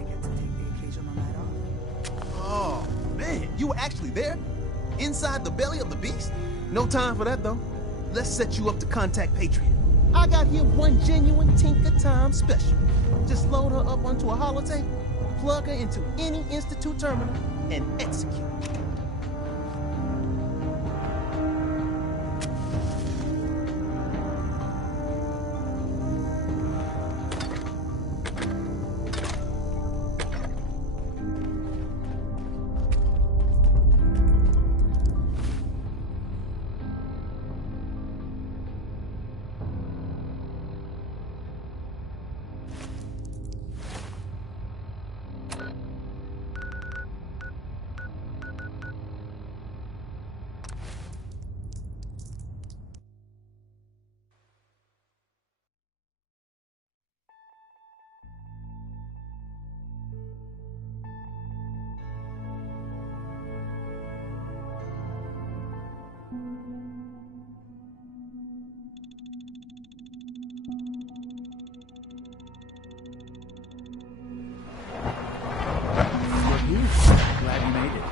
I get to take the occasional night off. Oh, man, you were actually there? Inside the belly of the beast? No time for that, though. Let's set you up to contact Patriot. I got here one genuine Tinker Time special. Just load her up onto a holotape, plug her into any Institute terminal, and execute. Glad you made it.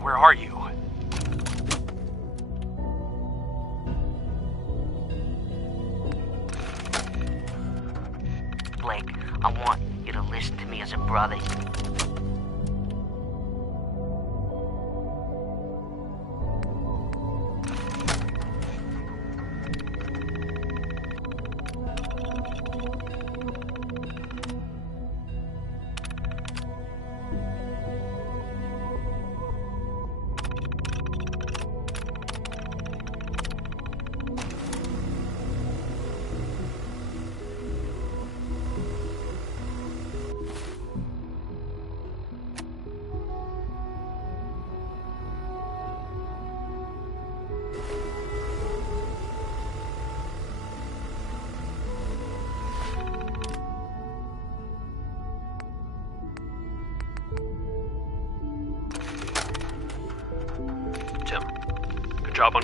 Where are you? Blake, I want you to listen to me as a brother. Tim, good job on...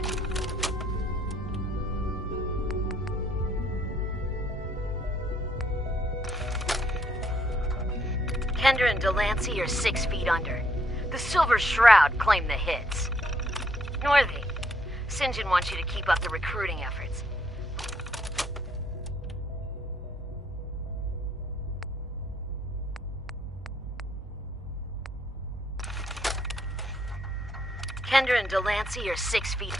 Kendra and Delancey are 6 feet under. The Silver Shroud claim the hits. Northy, St. John wants you to keep up the recruiting efforts. Kendra and Delancey are 6 feet...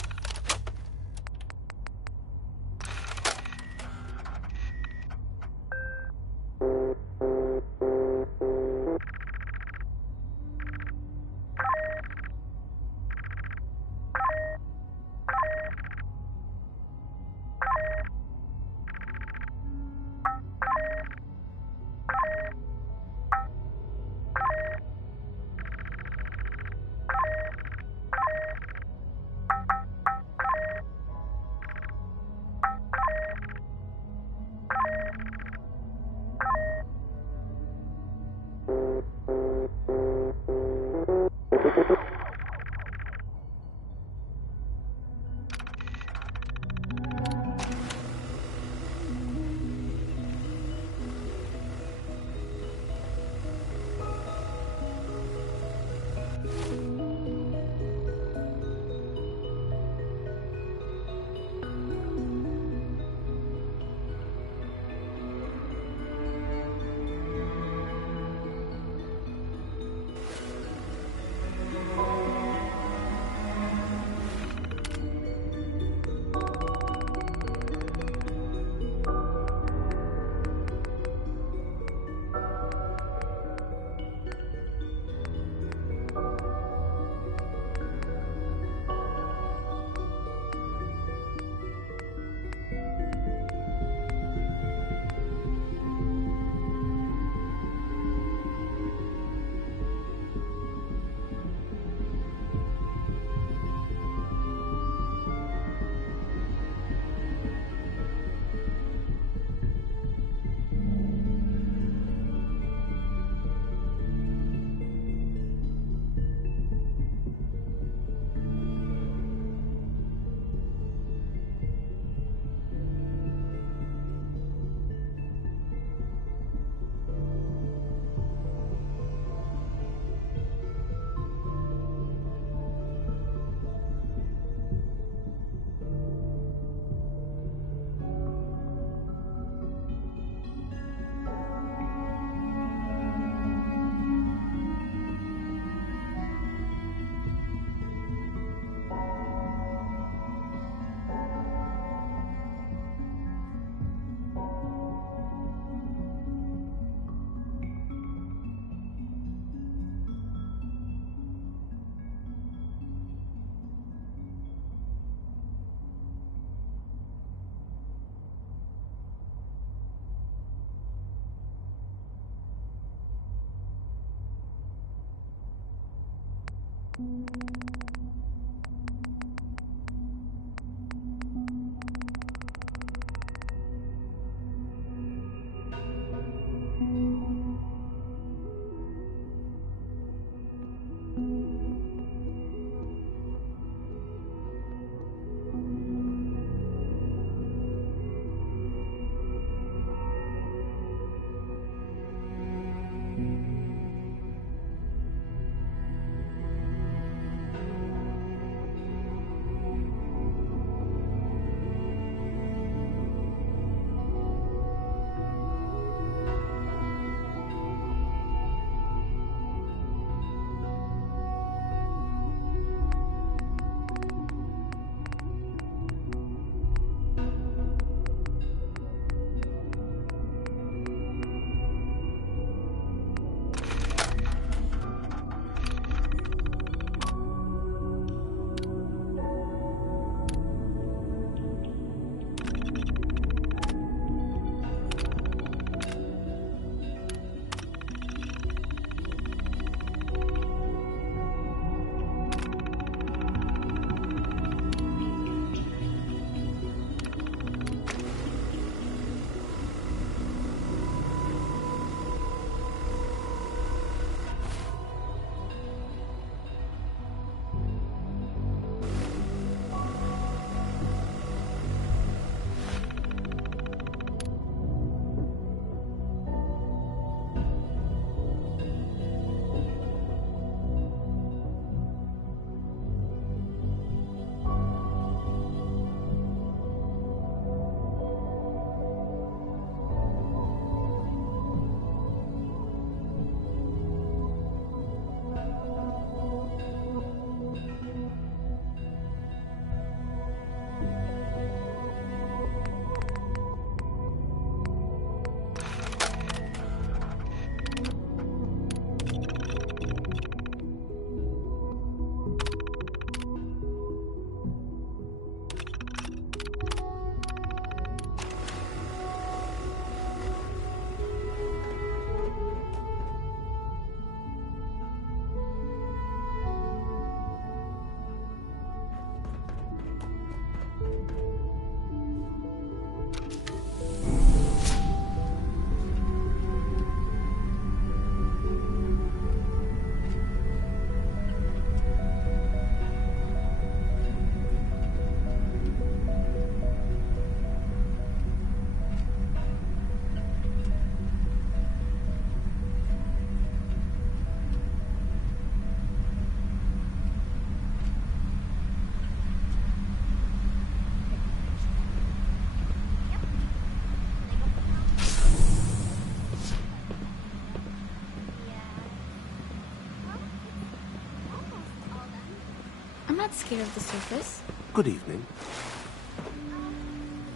I'm not scared of the surface. Good evening.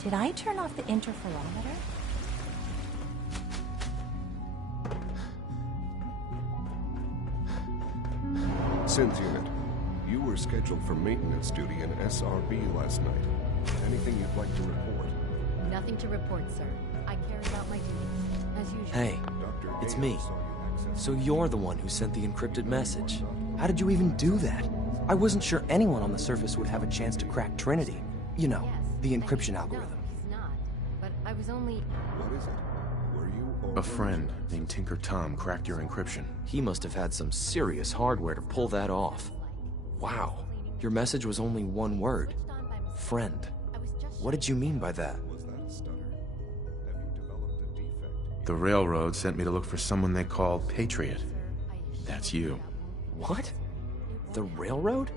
Did I turn off the interferometer? Synth unit, you were scheduled for maintenance duty in SRB last night. Anything you'd like to report? Nothing to report, sir. I carried out my duties, as usual. Hey, it's me. So you're the one who sent the encrypted message. How did you even do that? I wasn't sure anyone on the surface would have a chance to crack Trinity. You know, the encryption algorithm. No, he's not. But I was only... What is it? Were you... A friend named Tinker Tom cracked your encryption. He must have had some serious hardware to pull that off. Wow, your message was only one word. Friend. What did you mean by that? Was that a stutter? Have you developed a defect? The railroad sent me to look for someone they call Patriot. That's you. What? The railroad?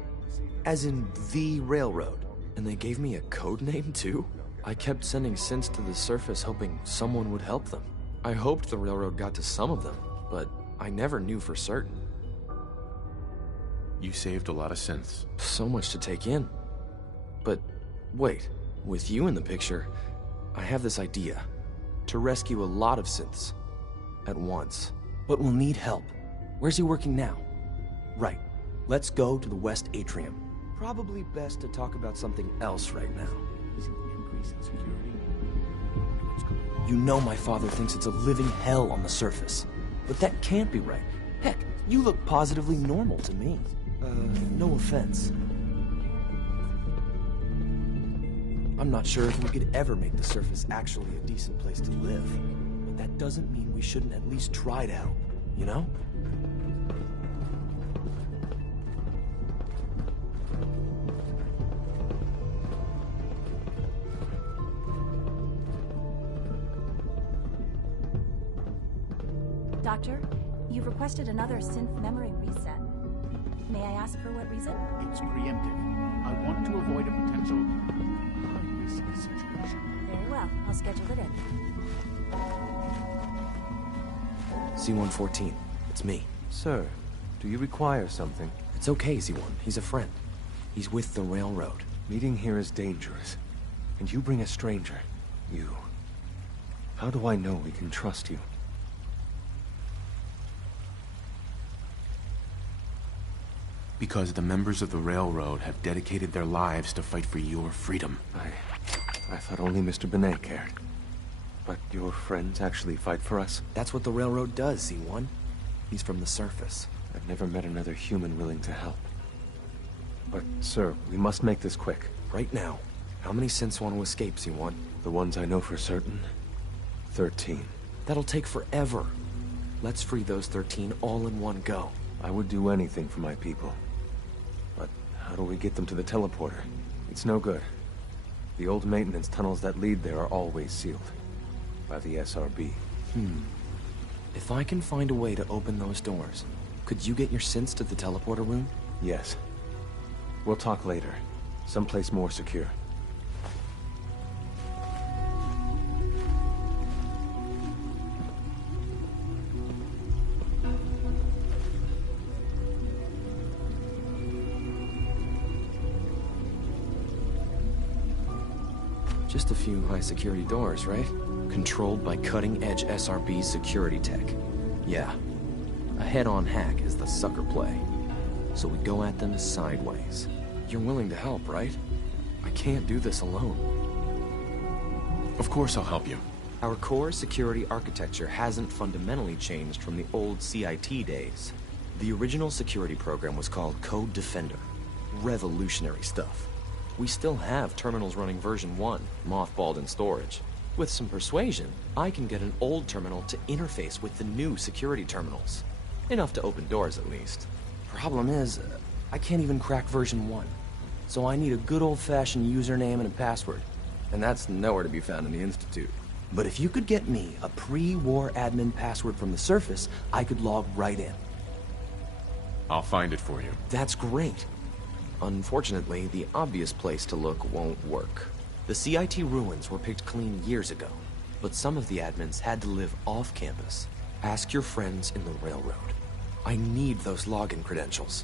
As in the railroad? And they gave me a code name too? I kept sending synths to the surface hoping someone would help them. I hoped the railroad got to some of them, but I never knew for certain. You saved a lot of synths. So much to take in. But wait, with you in the picture, I have this idea. To rescue a lot of synths. At once. But we'll need help. Where's he working now? Right. Let's go to the West Atrium. Probably best to talk about something else right now. You know my father thinks it's a living hell on the surface. But that can't be right. Heck, you look positively normal to me. No offense. I'm not sure if we could ever make the surface actually a decent place to live, but that doesn't mean we shouldn't at least try to help, you know? Doctor, you've requested another synth memory reset. May I ask for what reason? It's preemptive. I want to avoid a potential high-risk situation. Very well. I'll schedule it in. C-114, it's me. Sir, do you require something? It's okay, Z1. He's a friend. He's with the railroad. Meeting here is dangerous. And you bring a stranger. You. How do I know we can trust you? Because the members of the railroad have dedicated their lives to fight for your freedom. I thought only Mr. Benet cared. But your friends actually fight for us? That's what the railroad does, Z1. He's from the surface. I've never met another human willing to help. But, sir, we must make this quick. Right now, how many synths want to escape, Z1? The ones I know for certain, 13. That'll take forever. Let's free those 13 all in one go. I would do anything for my people. But how do we get them to the teleporter? It's no good. The old maintenance tunnels that lead there are always sealed. By the SRB. If I can find a way to open those doors, could you get your synths to the teleporter room? Yes. We'll talk later. Someplace more secure. Just a few high-security doors, right? Controlled by cutting-edge SRB security tech. Yeah. A head-on hack is the sucker play. So we go at them sideways. You're willing to help, right? I can't do this alone. Of course I'll help you. Our core security architecture hasn't fundamentally changed from the old CIT days. The original security program was called Code Defender. Revolutionary stuff. We still have terminals running version 1, mothballed in storage. With some persuasion, I can get an old terminal to interface with the new security terminals. Enough to open doors, at least. Problem is, I can't even crack version 1. So I need a good old-fashioned username and a password. And that's nowhere to be found in the Institute. But if you could get me a pre-war admin password from the surface, I could log right in. I'll find it for you. That's great. Unfortunately, the obvious place to look won't work. The CIT ruins were picked clean years ago, but some of the admins had to live off campus. Ask your friends in the railroad. I need those login credentials.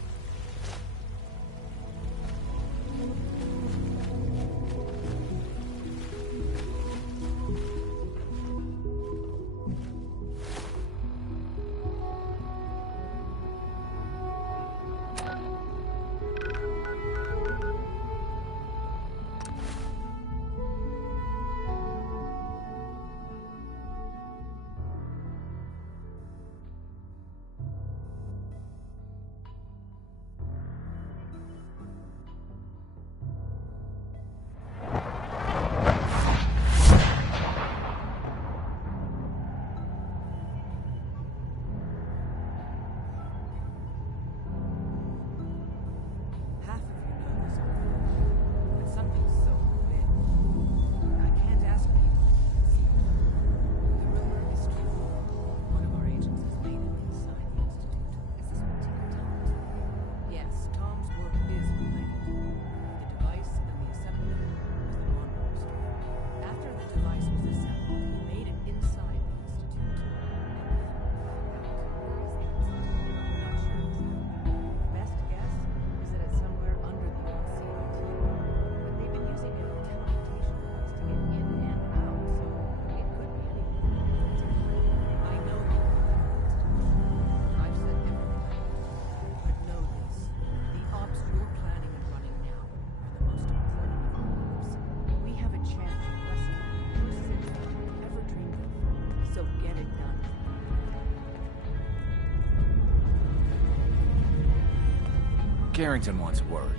Carrington wants a word.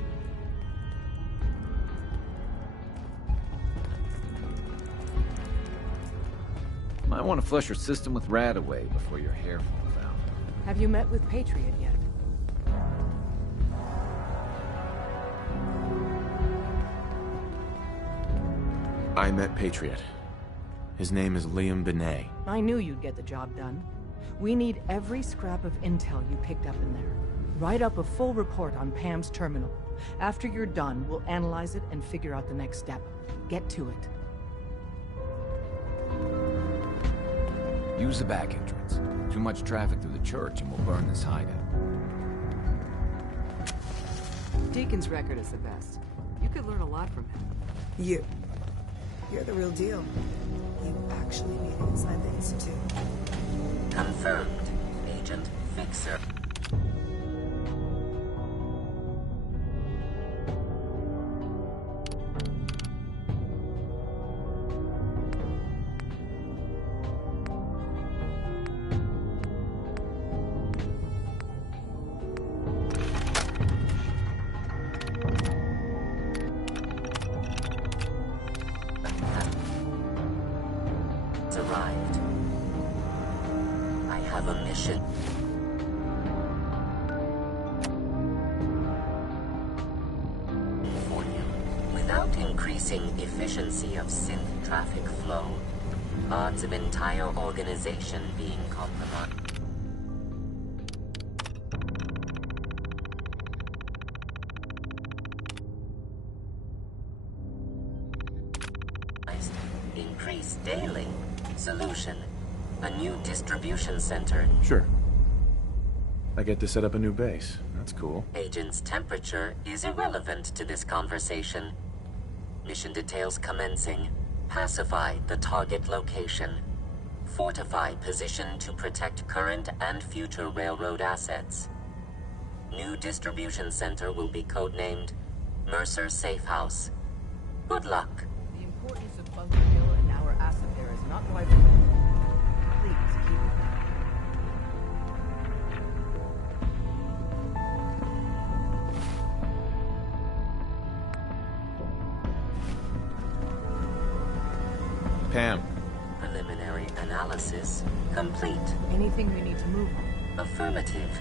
Might want to flush your system with Radaway before your hair falls out. Have you met with Patriot yet? I met Patriot. His name is Liam Benet. I knew you'd get the job done. We need every scrap of intel you picked up in there. Write up a full report on Pam's terminal. After you're done, we'll analyze it and figure out the next step. Get to it. Use the back entrance. Too much traffic through the church and we'll burn this hideout. Deacon's record is the best. You could learn a lot from him. You're the real deal. You actually made it inside the Institute. Confirmed, Agent Fixer. Arrived. I have a mission. For you. Without increasing efficiency of synth traffic flow, odds of entire organization being compromised. Increase daily. Solution. A new distribution center. Sure. I get to set up a new base. That's cool. Agent's temperature is irrelevant to this conversation. Mission details commencing. Pacify the target location. Fortify position to protect current and future railroad assets. New distribution center will be codenamed Mercer Safe House. Good luck. The importance of Bunker Hill and our asset there is not widely known. Please keep it that Pam. Preliminary analysis complete. Anything we need to move on? Affirmative.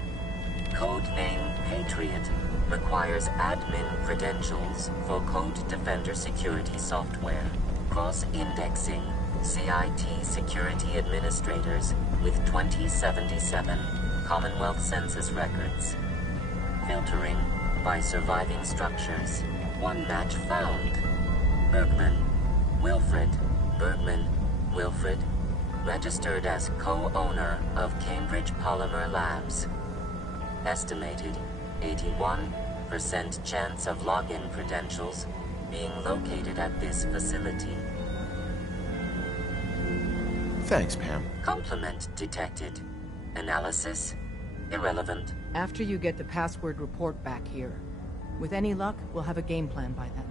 Codename Patriot requires admin credentials for Code Defender security software. Cross-indexing CIT security administrators with 2077 Commonwealth Census records. Filtering by surviving structures. One match found. Bergman. Wilfred. Bergman. Wilfred. Registered as co-owner of Cambridge Polymer Labs. Estimated 81% chance of login credentials being located at this facility. Thanks, Pam. Complement detected. Analysis irrelevant. After you get the password report back here. With any luck, we'll have a game plan by then.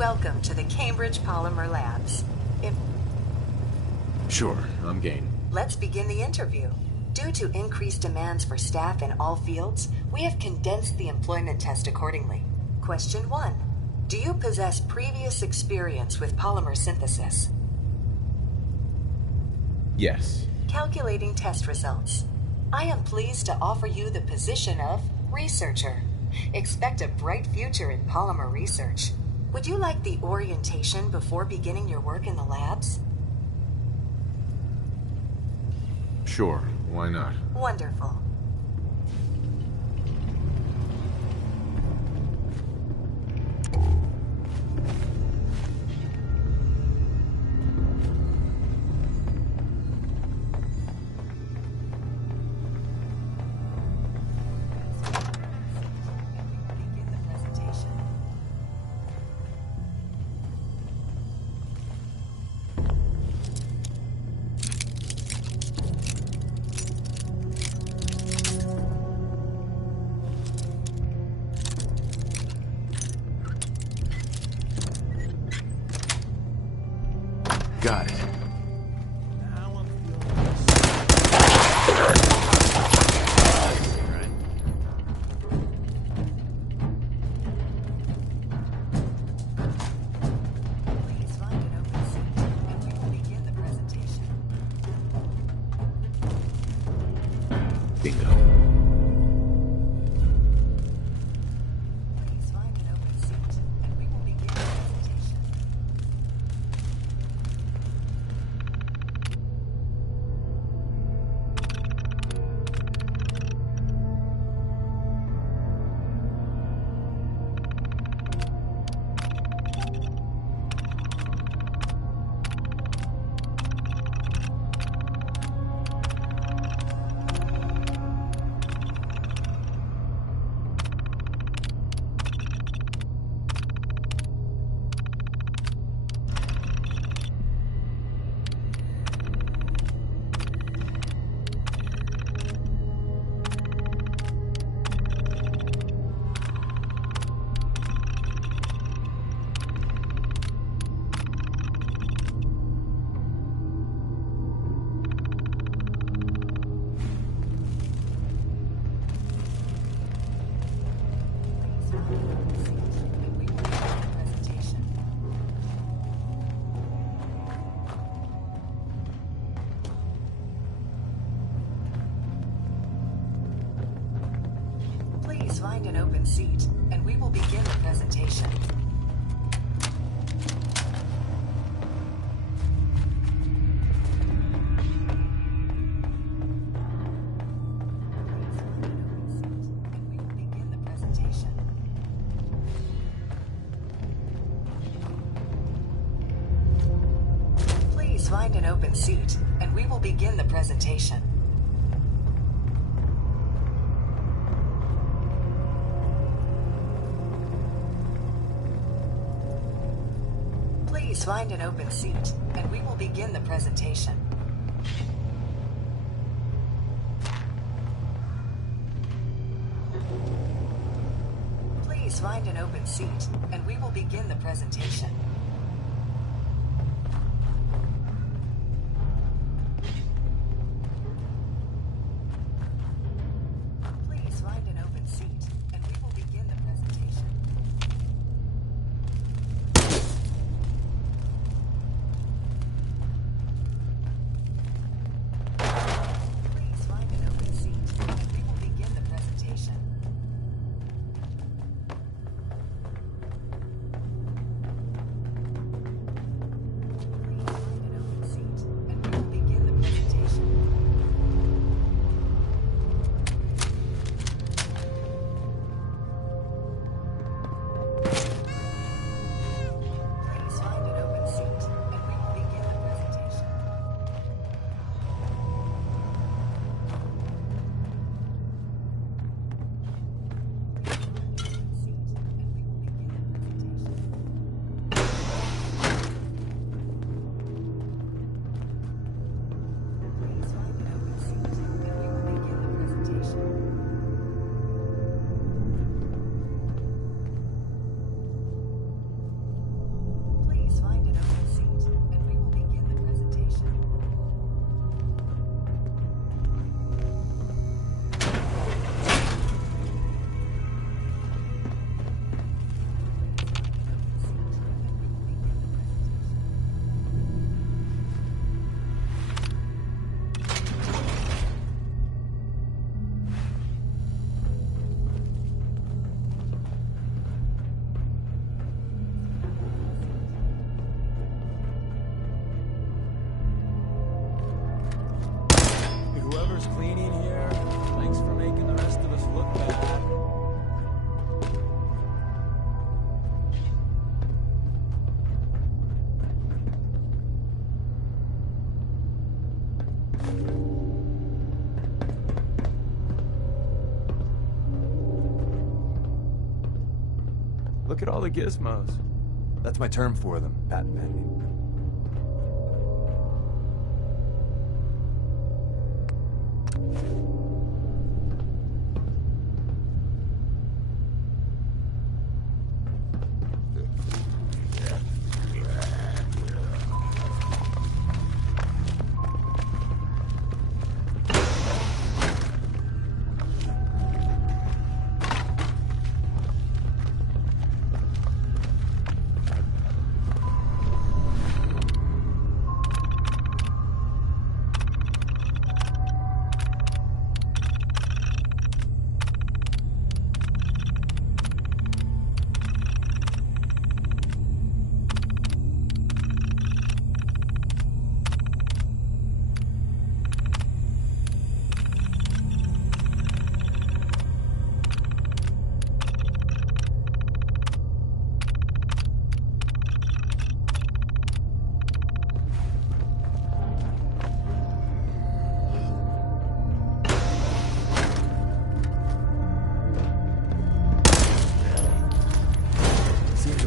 Welcome to the Cambridge Polymer Labs. Sure, I'm game. Let's begin the interview. Due to increased demands for staff in all fields, we have condensed the employment test accordingly. Question 1. Do you possess previous experience with polymer synthesis? Yes. Calculating test results. I am pleased to offer you the position of researcher. Expect a bright future in polymer research. Would you like the orientation before beginning your work in the labs? Sure, why not? Wonderful. Got it. Bingo. Find an open seat, and we will begin the presentation. Please find an open seat, and we will begin the presentation. Please find an open seat, and we will begin the presentation. Please find an open seat, and we will begin the presentation. Please find an open seat, and we will begin the presentation. Whoever's cleaning here, thanks for making the rest of us look bad. Look at all the gizmos. That's my term for them, patent pending.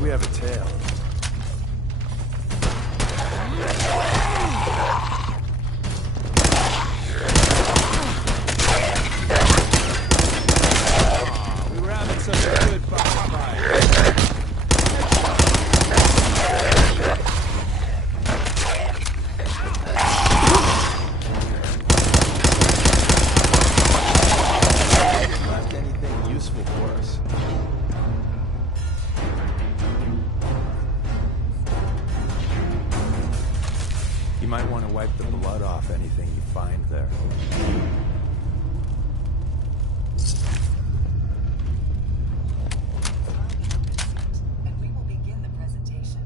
We have a tail. We were having such a good fight. Left anything useful for us? You might want to wipe the blood off anything you find there. And we will begin the presentation.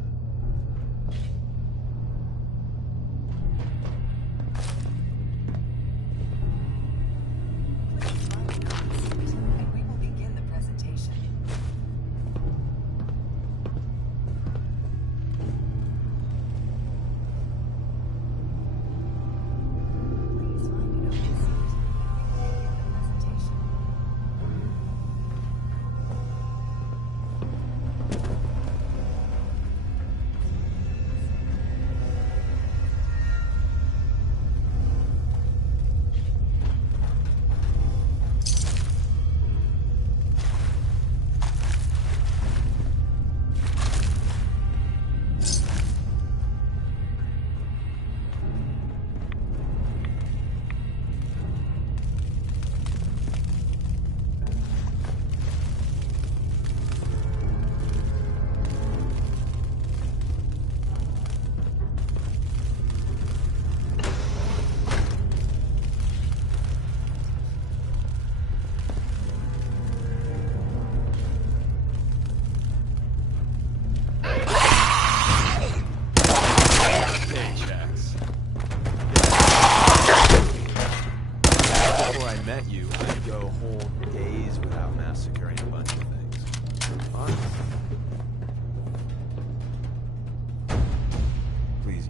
And we will begin the presentation.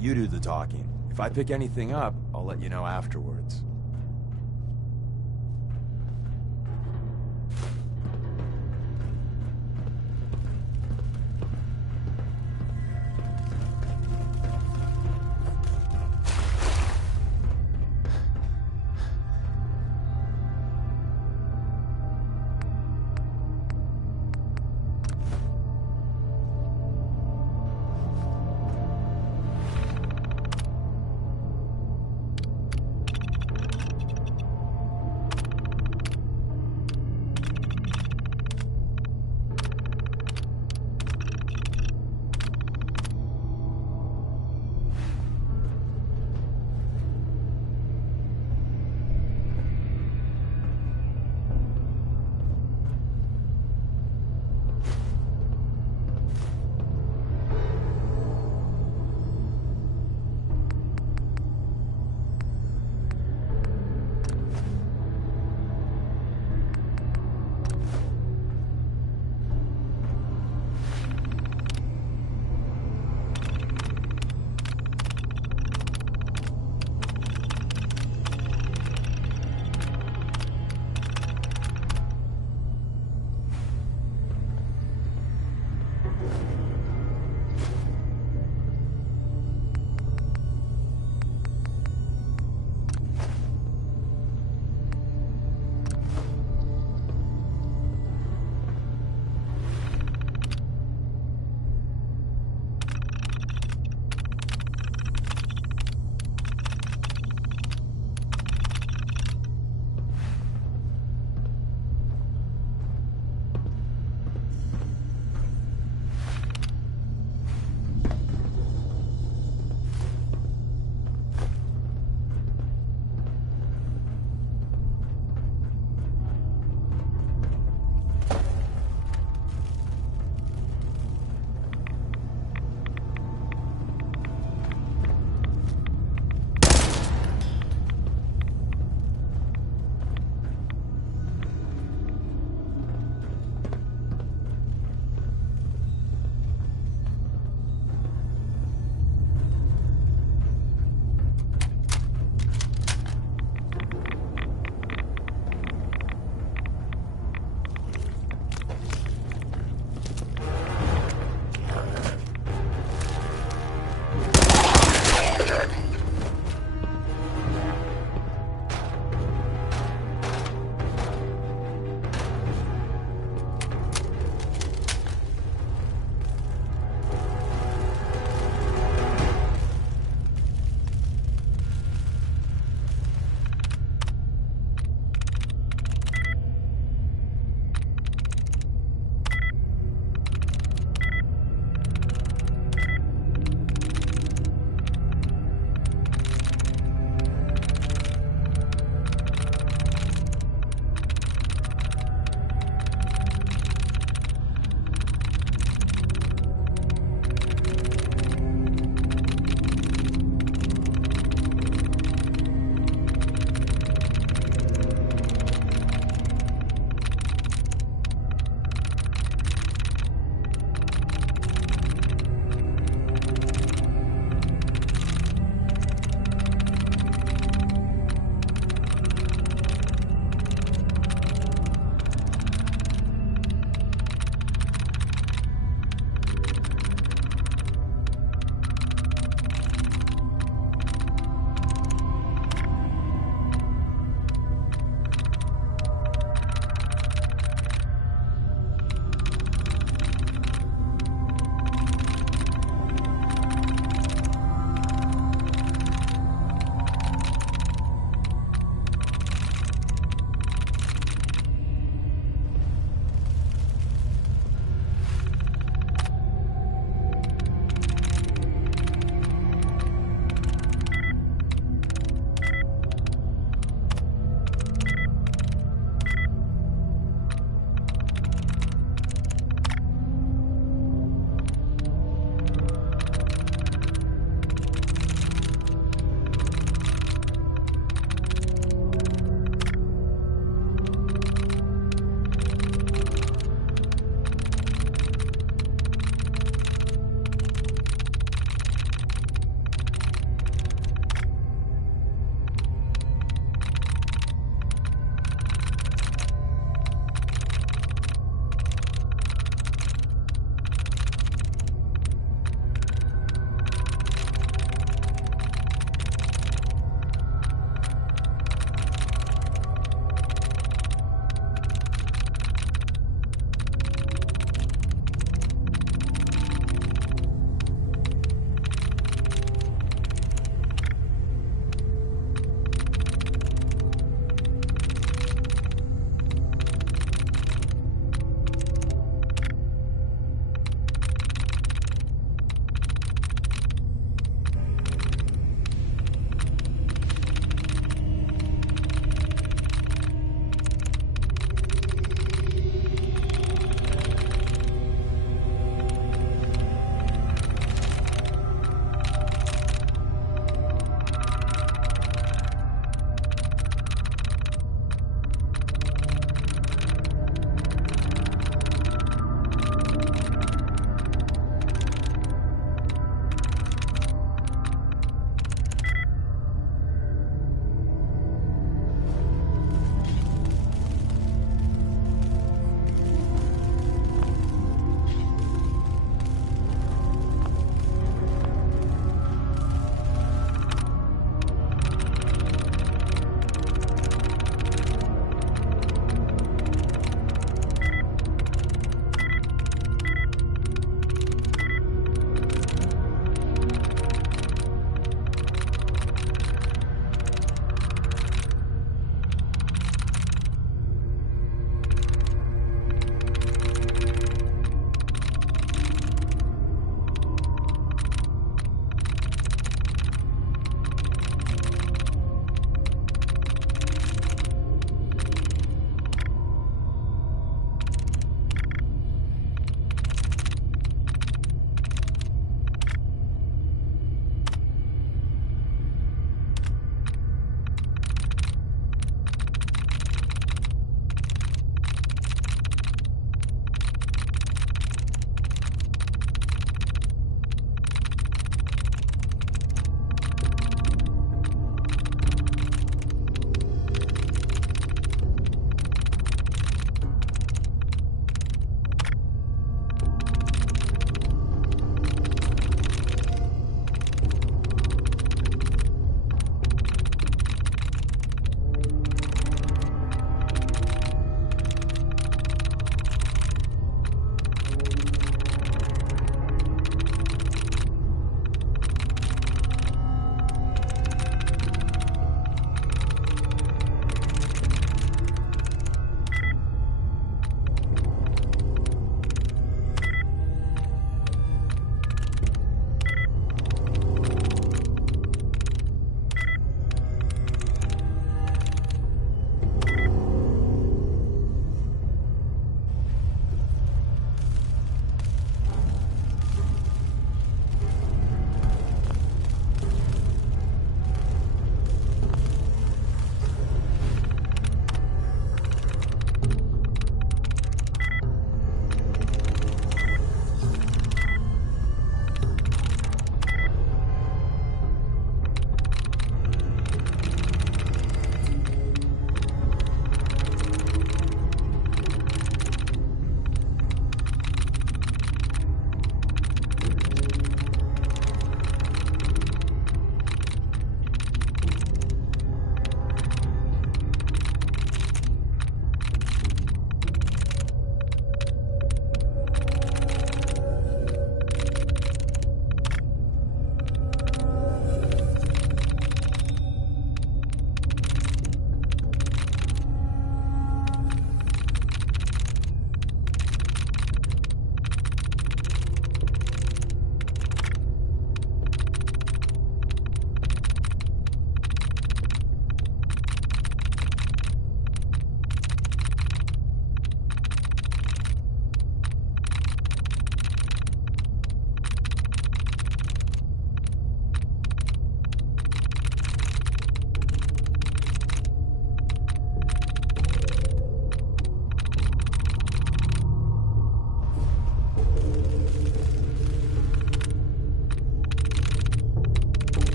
You do the talking. If I pick anything up, I'll let you know afterwards.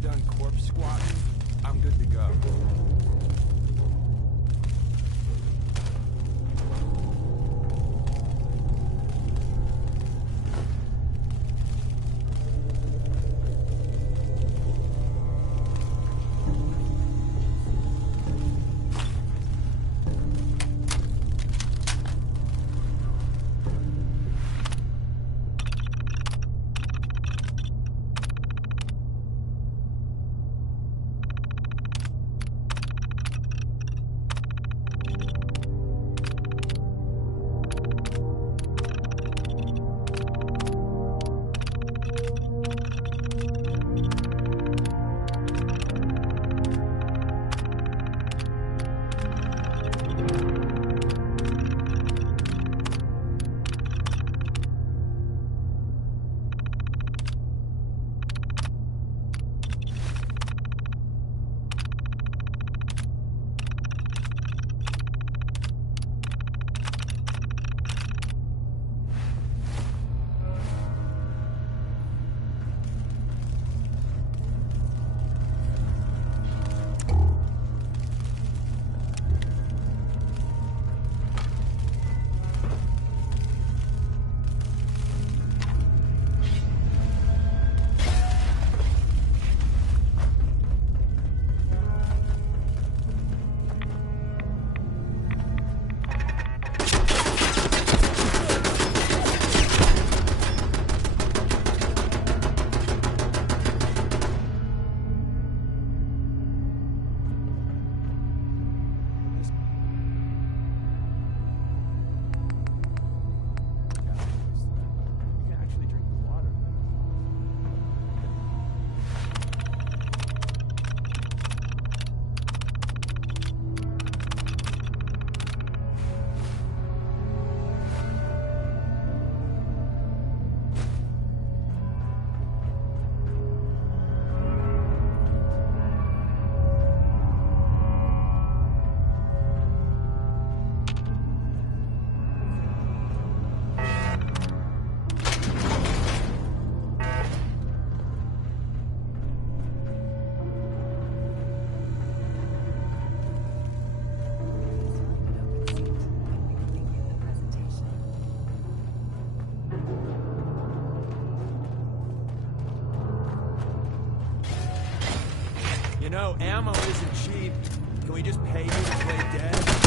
done corpse squatting, I'm good to go. You know, ammo isn't cheap. Can we just pay you to play dead?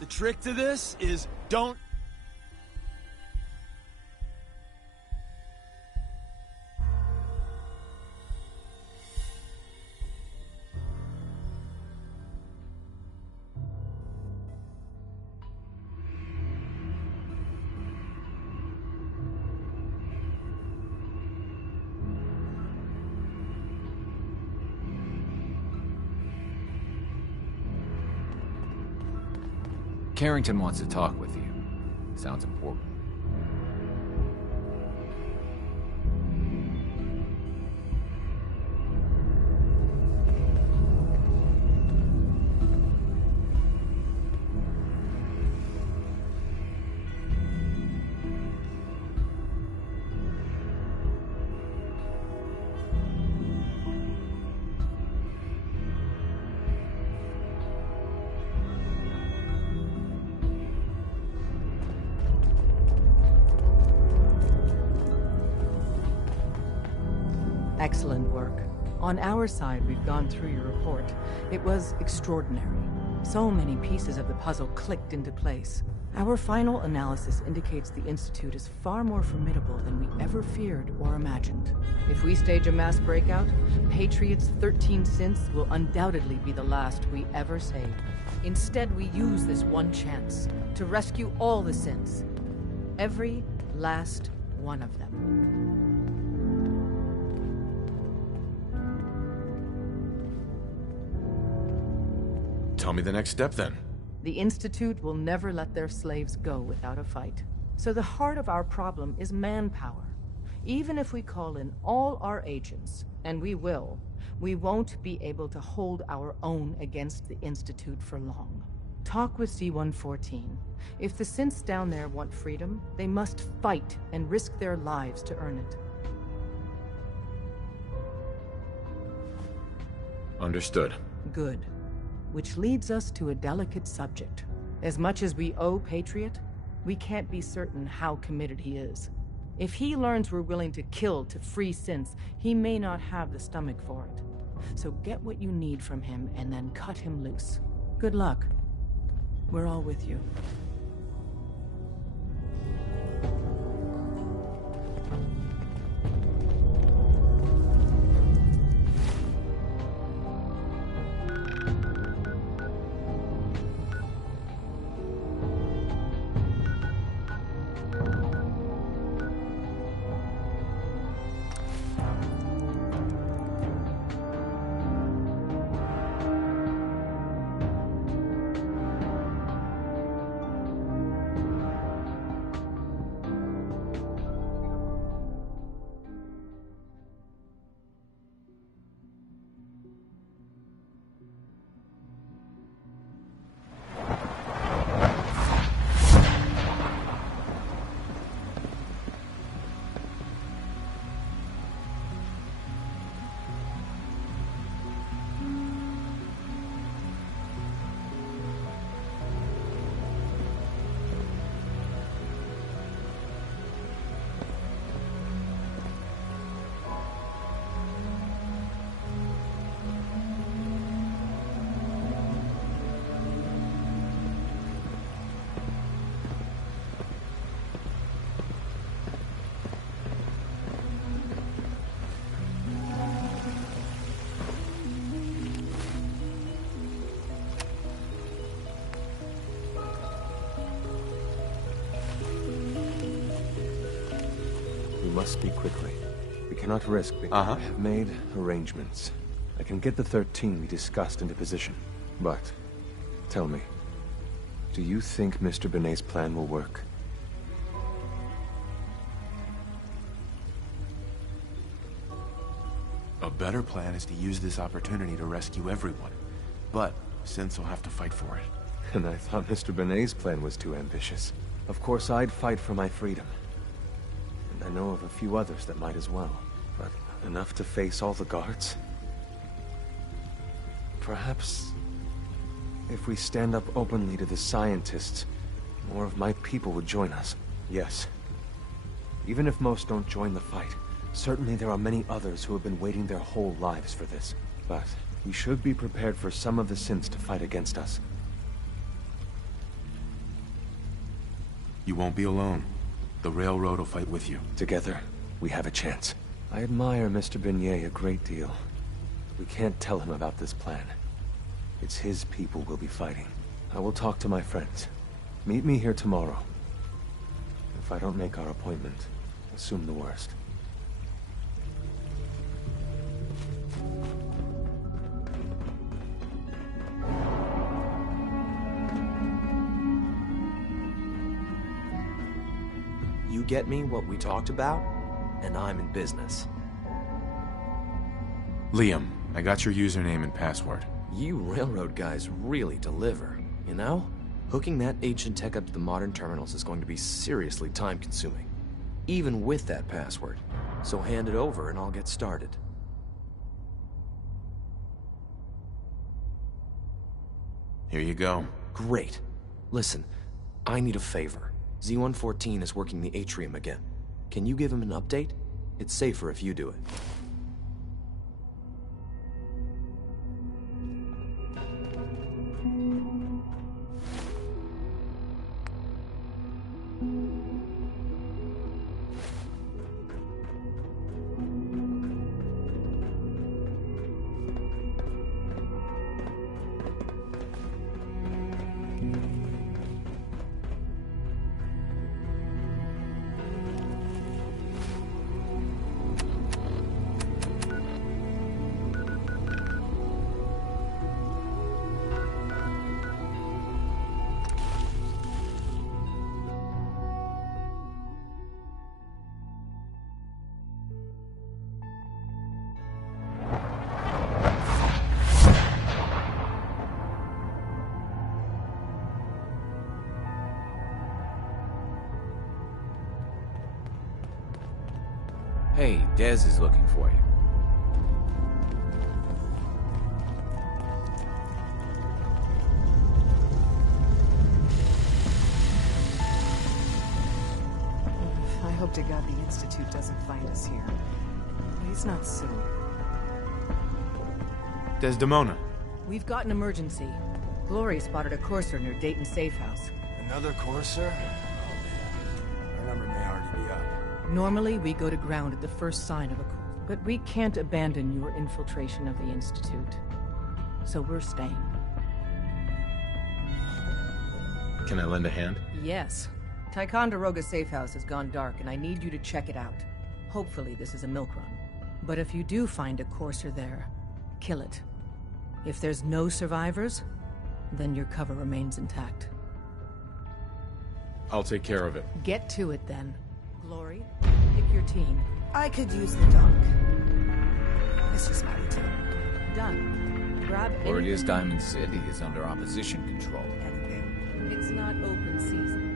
The trick to this is don't... Carrington wants to talk with you. Sounds important. Excellent work. On our side, we've gone through your report. It was extraordinary. So many pieces of the puzzle clicked into place. Our final analysis indicates the Institute is far more formidable than we ever feared or imagined. If we stage a mass breakout, Patriot's 13 synths will undoubtedly be the last we ever save. Instead, we use this one chance to rescue all the synths. Every last one of them. Tell me the next step, then. The Institute will never let their slaves go without a fight. So the heart of our problem is manpower. Even if we call in all our agents, and we will, we won't be able to hold our own against the Institute for long. Talk with C-114. If the synths down there want freedom, they must fight and risk their lives to earn it. Understood. Good. Which leads us to a delicate subject. As much as we owe Patriot, we can't be certain how committed he is. If he learns we're willing to kill to free synths, he may not have the stomach for it. So get what you need from him and then cut him loose. Good luck. We're all with you. We must speak quickly. We cannot risk I have made arrangements. I can get the 13 we discussed into position. But, tell me, do you think Mr. Benet's plan will work? A better plan is to use this opportunity to rescue everyone. But synths will have to fight for it. And I thought Mr. Benet's plan was too ambitious. Of course, I'd fight for my freedom. And I know of a few others that might as well. But enough to face all the guards? Perhaps if we stand up openly to the scientists, more of my people would join us. Yes. Even if most don't join the fight, certainly there are many others who have been waiting their whole lives for this. But we should be prepared for some of the synths to fight against us. You won't be alone. The Railroad will fight with you. Together, we have a chance. I admire Mr. Benet a great deal. We can't tell him about this plan. It's his people we'll be fighting. I will talk to my friends. Meet me here tomorrow. If I don't make our appointment, assume the worst. You get me what we talked about, and I'm in business. Liam, I got your username and password. You railroad guys really deliver, you know? Hooking that ancient tech up to the modern terminals is going to be seriously time-consuming, even with that password. So hand it over and I'll get started. Here you go. Great. Listen, I need a favor. Z-114 is working the atrium again. Can you give him an update? It's safer if you do it. Hey, Dez is looking for you. I hope to God the Institute doesn't find us here. Please not soon. Desdemona. We've got an emergency. Glory spotted a courser near Dayton Safe House. Another courser? Oh man. Our number may already be up. Normally, we go to ground at the first sign of a course, but we can't abandon your infiltration of the Institute. So we're staying. Can I lend a hand? Yes. Ticonderoga Safe House has gone dark, and I need you to check it out. Hopefully this is a milk run. But if you do find a courser there, kill it. If there's no survivors, then your cover remains intact. I'll take care of it. Get to it, then. Glory, pick your team. I could use the dock. It's just my routine. Done. Grab Gloria's Diamond City is under opposition control. It's not open season.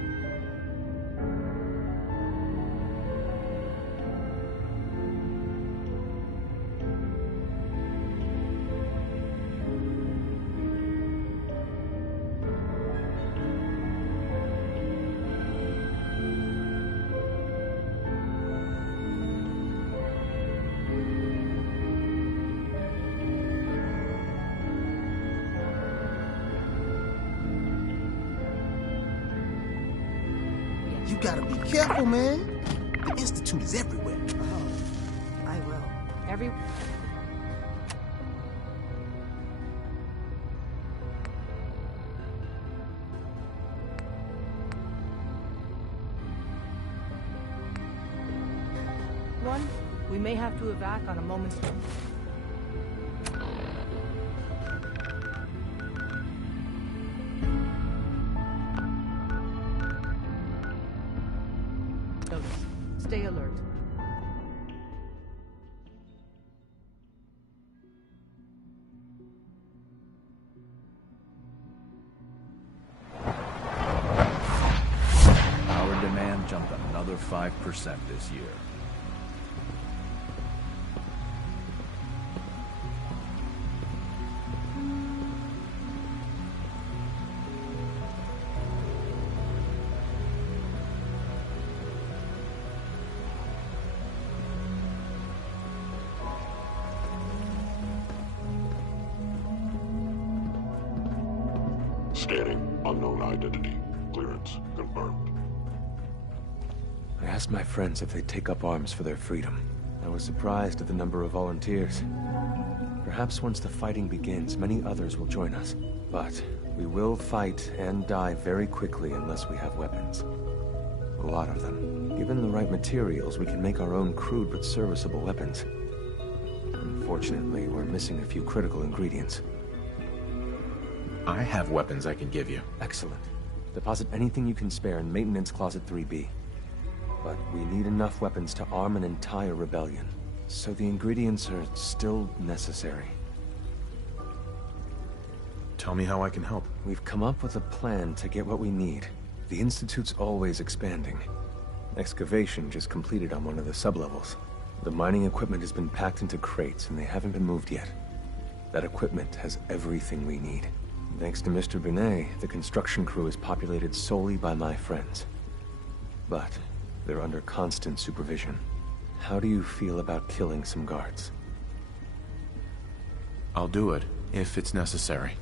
You gotta be careful, man. The Institute is everywhere. Oh, I will. One, we may have to evac on a moment's notice. Stay alert. Power demand jumped another 5% this year. Scanning. Unknown identity. Clearance confirmed. I asked my friends if they'd take up arms for their freedom. I was surprised at the number of volunteers. Perhaps once the fighting begins, many others will join us. But we will fight and die very quickly unless we have weapons. A lot of them. Given the right materials, we can make our own crude but serviceable weapons. Unfortunately, we're missing a few critical ingredients. I have weapons I can give you. Excellent. Deposit anything you can spare in Maintenance Closet 3B. But we need enough weapons to arm an entire rebellion. So the ingredients are still necessary. Tell me how I can help. We've come up with a plan to get what we need. The Institute's always expanding. Excavation just completed on one of the sublevels. The mining equipment has been packed into crates and they haven't been moved yet. That equipment has everything we need. Thanks to Mr. Binet, the construction crew is populated solely by my friends. But they're under constant supervision. How do you feel about killing some guards? I'll do it, if it's necessary.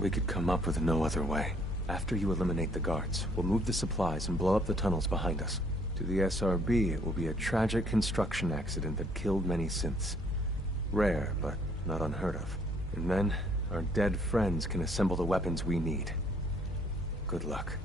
We could come up with no other way. After you eliminate the guards, we'll move the supplies and blow up the tunnels behind us. To the SRB, it will be a tragic construction accident that killed many synths. Rare, but not unheard of. And then, our dead friends can assemble the weapons we need. Good luck.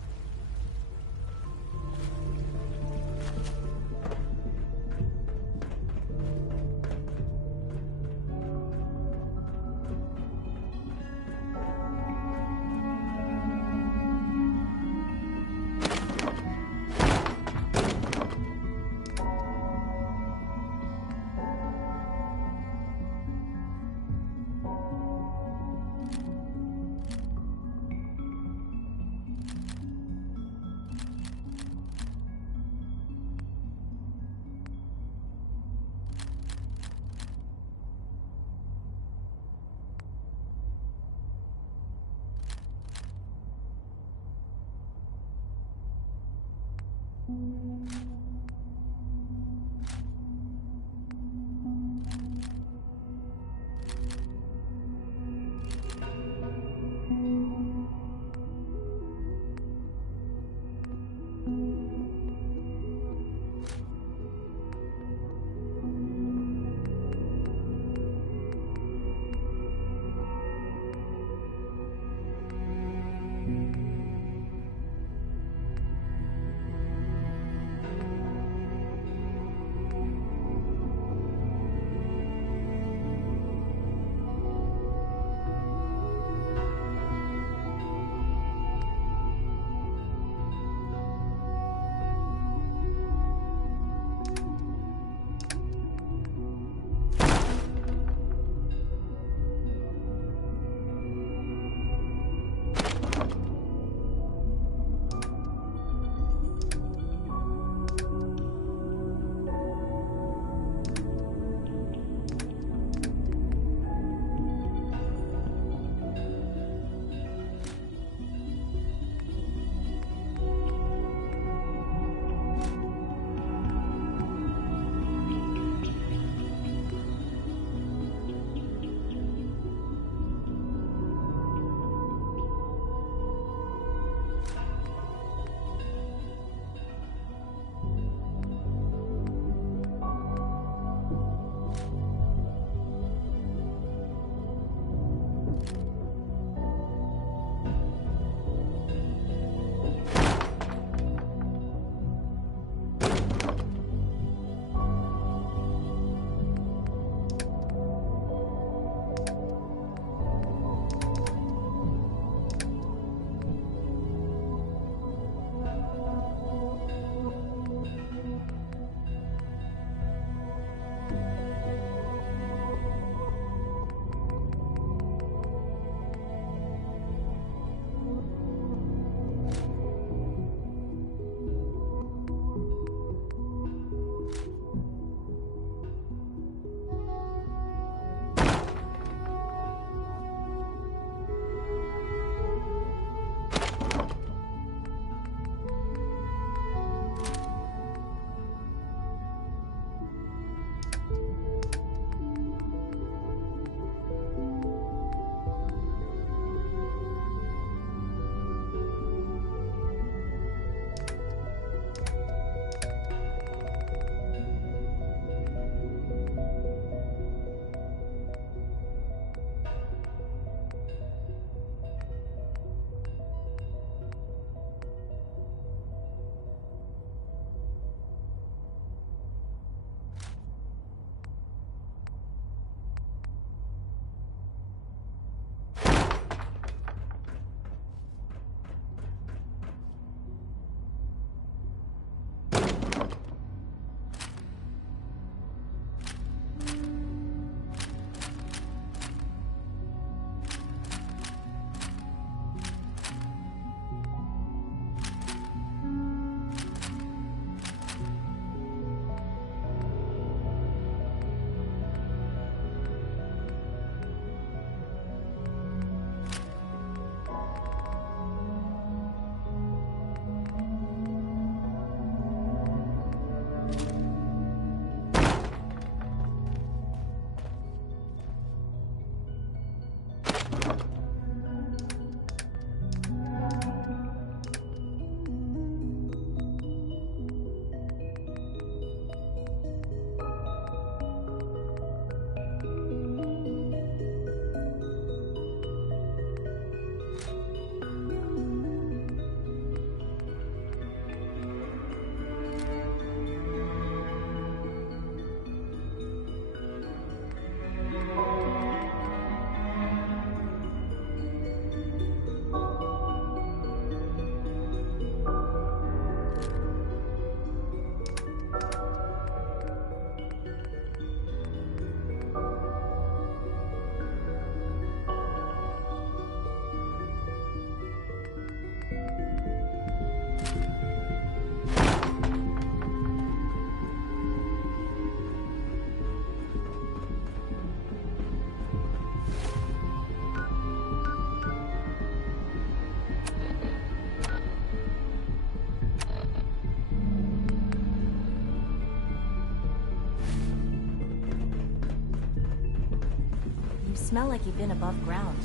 smell like you've been above ground.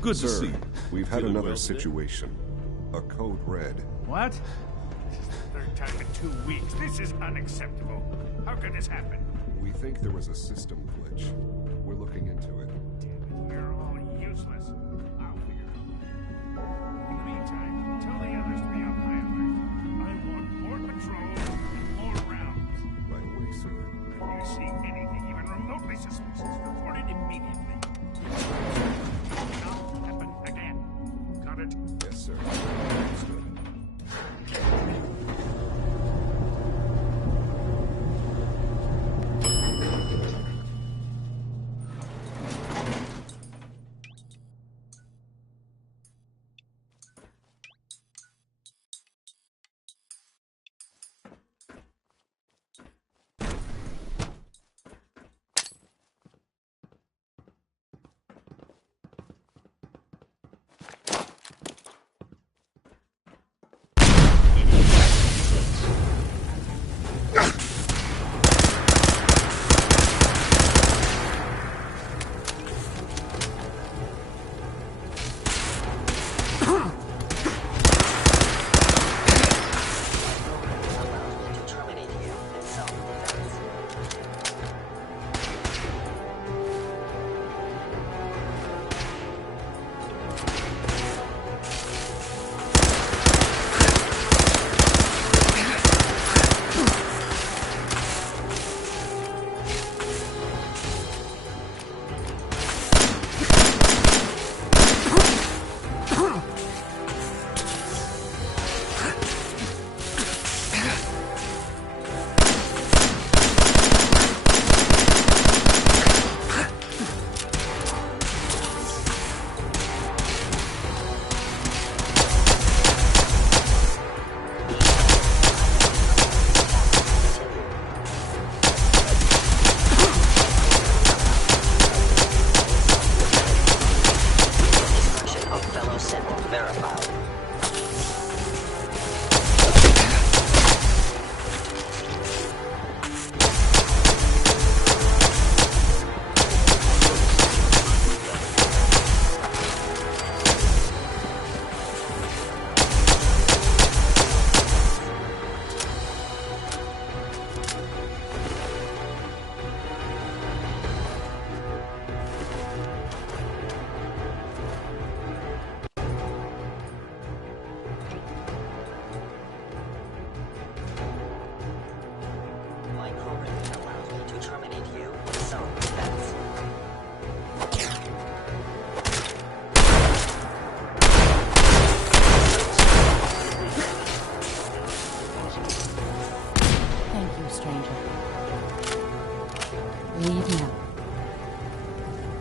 Good to see you. We've had another situation. A code red. What? This is the third time in 2 weeks. This is unacceptable. How could this happen? We think there was a system glitch. We're looking into it. You're all useless. I'll figure it out. In the meantime, tell the others to be on high alert. I want more patrols and more rounds. Right away, sir. If you see anything even remotely suspicious, report it immediately. Not happen again. Got it? Yes, sir. Understood.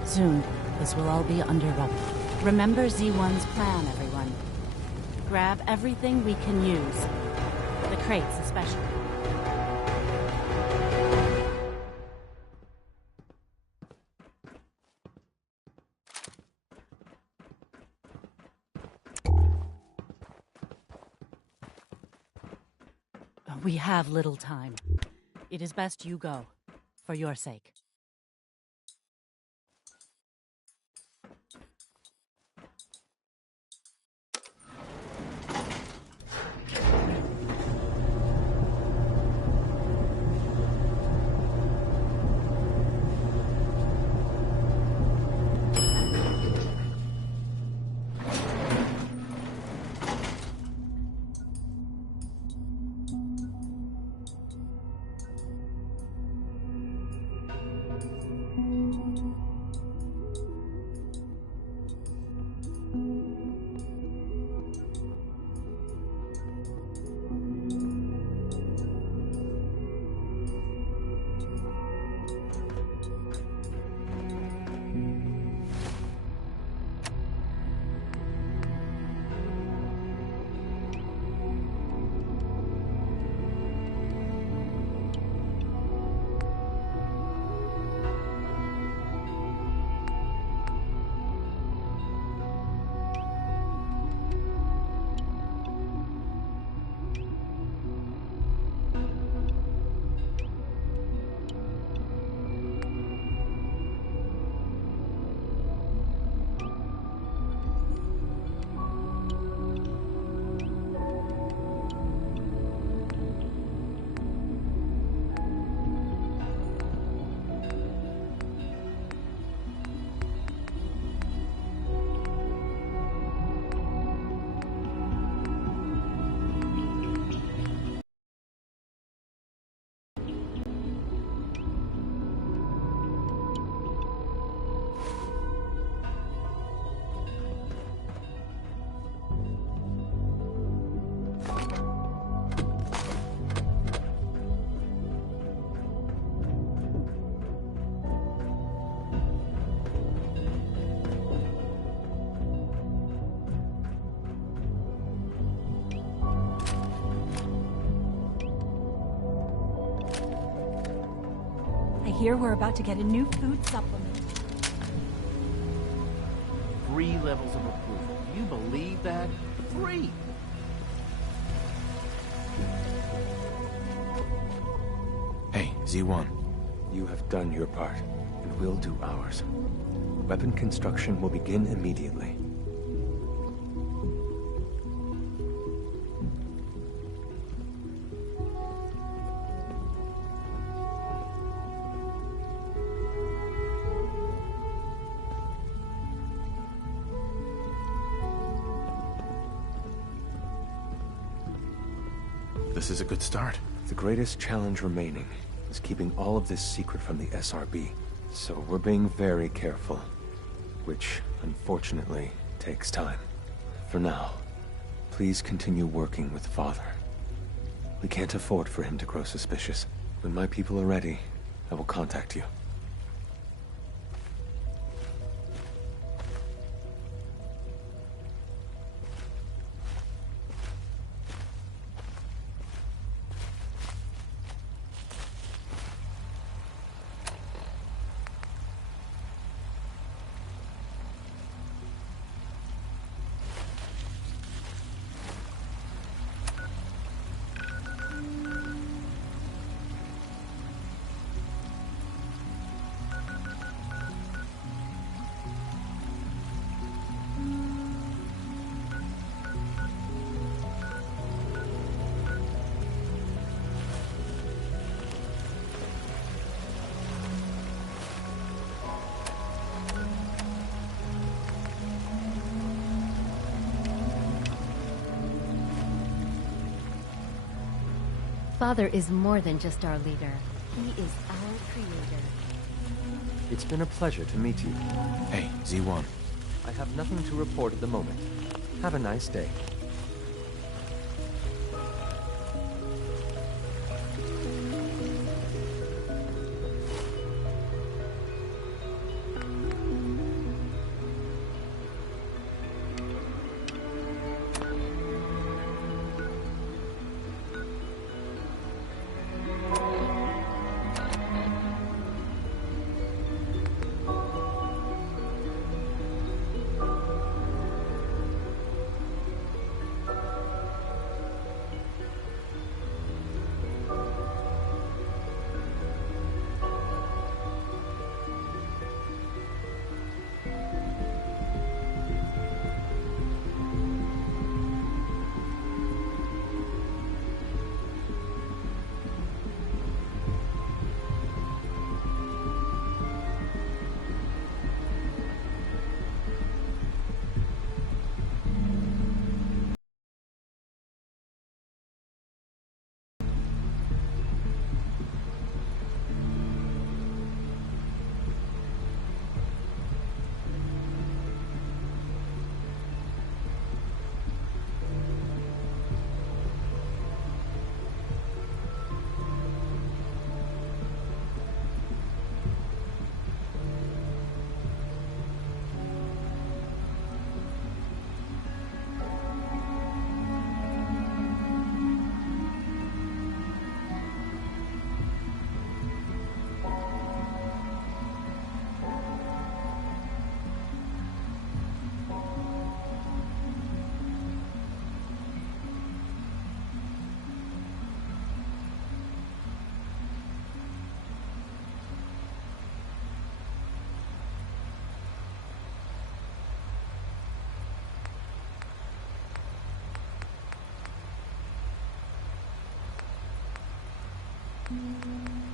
Soon, this will all be under rubber. Remember Z1's plan, everyone. Grab everything we can use. The crates especially. We have little time. It is best you go, for your sake. hear we're about to get a new food supplement? 3 levels of approval. Do you believe that? 3! Hey, Z1. You have done your part, and we'll do ours. Weapon construction will begin immediately. This is a good start. The greatest challenge remaining is keeping all of this secret from the SRB. So we're being very careful, which, unfortunately, takes time. For now, please continue working with Father. We can't afford for him to grow suspicious. When my people are ready, I will contact you. Father is more than just our leader. He is our creator. It's been a pleasure to meet you. Hey, Z1. I have nothing to report at the moment. Have a nice day. Thank you.